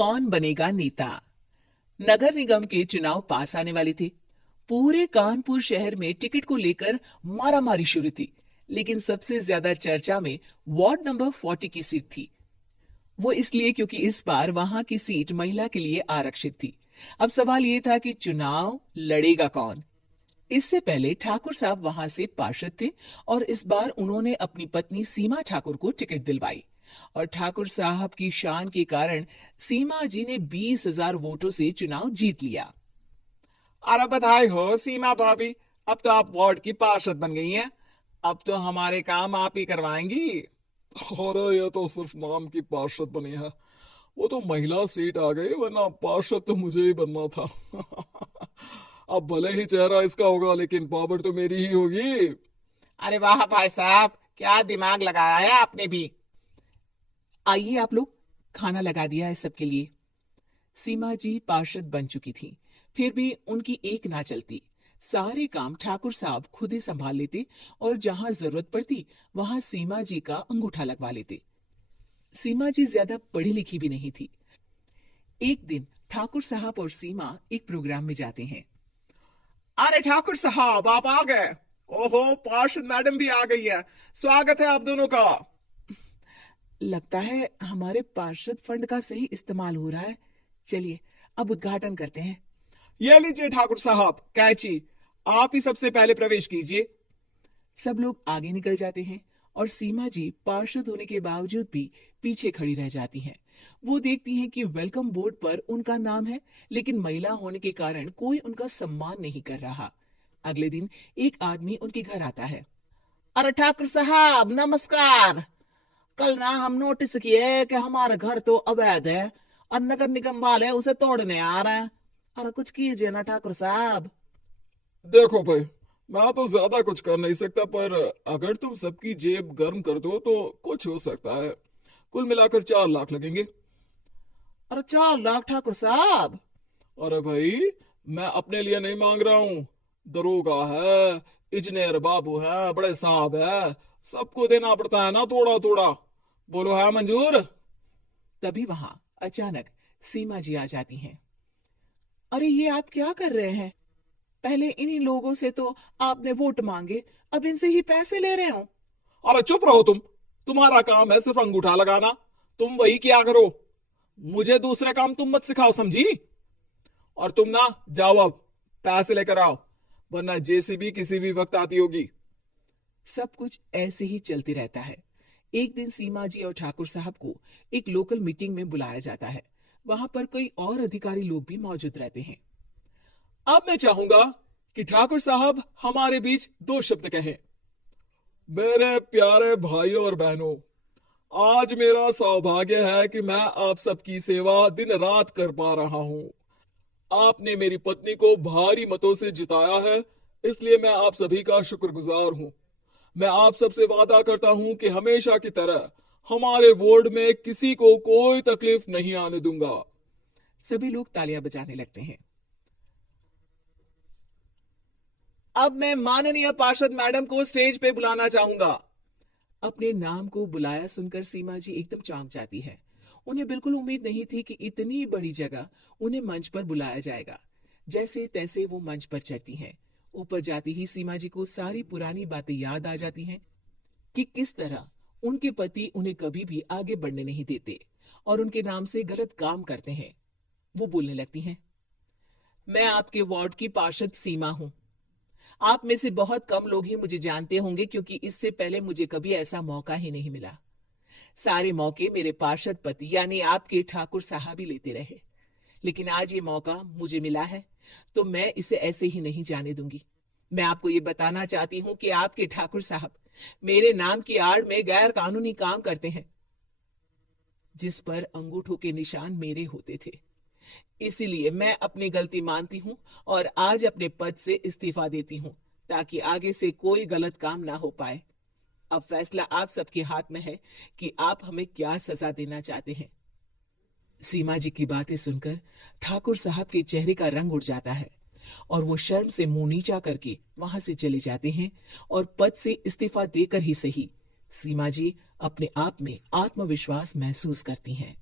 कौन बनेगा नेता। नगर निगम के चुनाव पास आने वाले थे। पूरे कानपुर शहर में टिकट को लेकर मारामारी शुरू थी, लेकिन सबसे ज्यादा चर्चा में वार्ड नंबर 40 की सीट थी। वो इसलिए क्योंकि इस बार वहां की सीट महिला के लिए आरक्षित थी। अब सवाल ये था कि चुनाव लड़ेगा कौन। इससे पहले ठाकुर साहब वहां से पार्षद थे और इस बार उन्होंने अपनी पत्नी सीमा ठाकुर को टिकट दिलवाई और ठाकुर साहब की शान के कारण सीमा जी ने 20,000 वोटों से चुनाव जीत लिया। अरे बधाई हो सीमा भाभी, अब तो आप वार्ड की पार्षद बन गई हैं। अब तो हमारे काम आप ही करवाएंगी। अरे ये तो सिर्फ नाम की पार्षद बनी है, वो तो महिला सीट आ गई, वरना पार्षद तो मुझे ही बनना था। अब भले ही चेहरा इसका होगा लेकिन पावर तो मेरी ही होगी। अरे वाह भाई साहब, क्या दिमाग लगाया है आपने भी। आइए आप लोग, खाना लगा दिया है सबके लिए। सीमा जी पार्षद बन चुकी थी, फिर भी उनकी एक ना चलती। सारे काम ठाकुर साहब खुद ही संभाल लेते और जहां जरूरत पड़ती वहां सीमा जी का अंगूठा लगवा लेते। सीमा जी ज्यादा पढ़ी लिखी भी नहीं थी। एक दिन ठाकुर साहब और सीमा एक प्रोग्राम में जाते हैं। अरे ठाकुर साहब, आप आ गए। ओहो, पार्षद मैडम भी आ गई है। स्वागत है आप दोनों का। लगता है हमारे पार्षद फंड का सही इस्तेमाल हो रहा है। चलिए अब उद्घाटन करते हैं। ये लीजिए ठाकुर साहब कैची, आप ही सबसे पहले प्रवेश कीजिए। सब लोग आगे निकल जाते हैं और सीमा जी पार्षद होने के बावजूद भी पीछे खड़ी रह जाती हैं। वो देखती हैं कि वेलकम बोर्ड पर उनका नाम है, लेकिन महिला होने के कारण कोई उनका सम्मान नहीं कर रहा। अगले दिन एक आदमी उनके घर आता है। अरे ठाकुर साहब नमस्कार। कल ना हम नोटिस किए कि हमारा घर तो अवैध है और नगर निगम वाले उसे तोड़ने आ रहे हैं। अरे कुछ कीजिए ना ठाकुर साहब। देखो भाई, मैं तो ज्यादा कुछ कर नहीं सकता, पर अगर तुम सबकी जेब गर्म कर दो तो कुछ हो सकता है। कुल मिलाकर 4 लाख लगेंगे। अरे 4 लाख ठाकुर साहब? अरे भाई, मैं अपने लिए नहीं मांग रहा हूँ। दरोगा है, इंजीनियर बाबू है, बड़े साहब है, सबको देना पड़ता है ना थोड़ा थोड़ा। बोलो है मंजूर? तभी वहां अचानक सीमा जी आ जाती हैं। अरे ये आप क्या कर रहे हैं? पहले इन्हीं लोगों से तो आपने वोट मांगे, अब इनसे ही पैसे ले रहे हो। अरे चुप रहो तुम। तुम्हारा काम है सिर्फ अंगूठा लगाना, तुम वही किया करो। मुझे दूसरे काम तुम मत सिखाओ, समझी? और तुम ना जाओ, अब पैसे लेकर आओ, वरना जेसीबी किसी भी वक्त आती होगी। सब कुछ ऐसे ही चलते रहता है। एक दिन सीमा जी और ठाकुर साहब को एक लोकल मीटिंग में बुलाया जाता है। वहां पर कई और अधिकारी लोग भी मौजूद रहते हैं। अब मैं चाहूंगा कि ठाकुर साहब हमारे बीच 2 शब्द कहें। मेरे प्यारे भाइयों और बहनों, आज मेरा सौभाग्य है कि मैं आप सबकी सेवा दिन रात कर पा रहा हूं। आपने मेरी पत्नी को भारी मतों से जिताया है, इसलिए मैं आप सभी का शुक्रगुजार हूं। मैं आप सबसे वादा करता हूं कि हमेशा की तरह हमारे वार्ड में किसी को कोई तकलीफ नहीं आने दूंगा। सभी लोग तालियां बजाने लगते हैं। अब मैं माननीय पार्षद मैडम को स्टेज पे बुलाना चाहूंगा। अपने नाम को बुलाया सुनकर सीमा जी एकदम चौंक जाती है। उन्हें बिल्कुल उम्मीद नहीं थी कि इतनी बड़ी जगह उन्हें मंच पर बुलाया जाएगा। जैसे तैसे वो मंच पर चढ़ती हैं। ऊपर जाती ही सीमा जी को सारी पुरानी बातें याद आ जाती हैं कि किस तरह उनके पति उन्हें कभी भी आगे बढ़ने नहीं देते और उनके नाम से गलत काम करते हैं। वो बोलने लगती हैं। मैं आपके वार्ड की पार्षद सीमा हूं। आप में से बहुत कम लोग ही मुझे जानते होंगे, क्योंकि इससे पहले मुझे कभी ऐसा मौका ही नहीं मिला। सारे मौके मेरे पार्षद पति यानी आपके ठाकुर साहब ही लेते रहे, लेकिन आज ये मौका मुझे मिला है तो मैं इसे ऐसे ही नहीं जाने दूंगी। मैं आपको ये बताना चाहती हूँ कि आपके ठाकुर साहब मेरे नाम की आड़ में गैर कानूनी काम करते हैं, जिस पर अंगूठों के निशान मेरे होते थे। इसीलिए मैं अपनी गलती मानती हूँ और आज अपने पद से इस्तीफा देती हूँ, ताकि आगे से कोई गलत काम ना हो पाए। अब फैसला आप सबके हाथ में है कि आप हमें क्या सजा देना चाहते हैं। सीमा जी की बातें सुनकर ठाकुर साहब के चेहरे का रंग उड़ जाता है और वो शर्म से मुंह नीचा करके वहां से चले जाते हैं और पद से इस्तीफा देकर ही सही सीमा जी अपने आप में आत्मविश्वास महसूस करती हैं।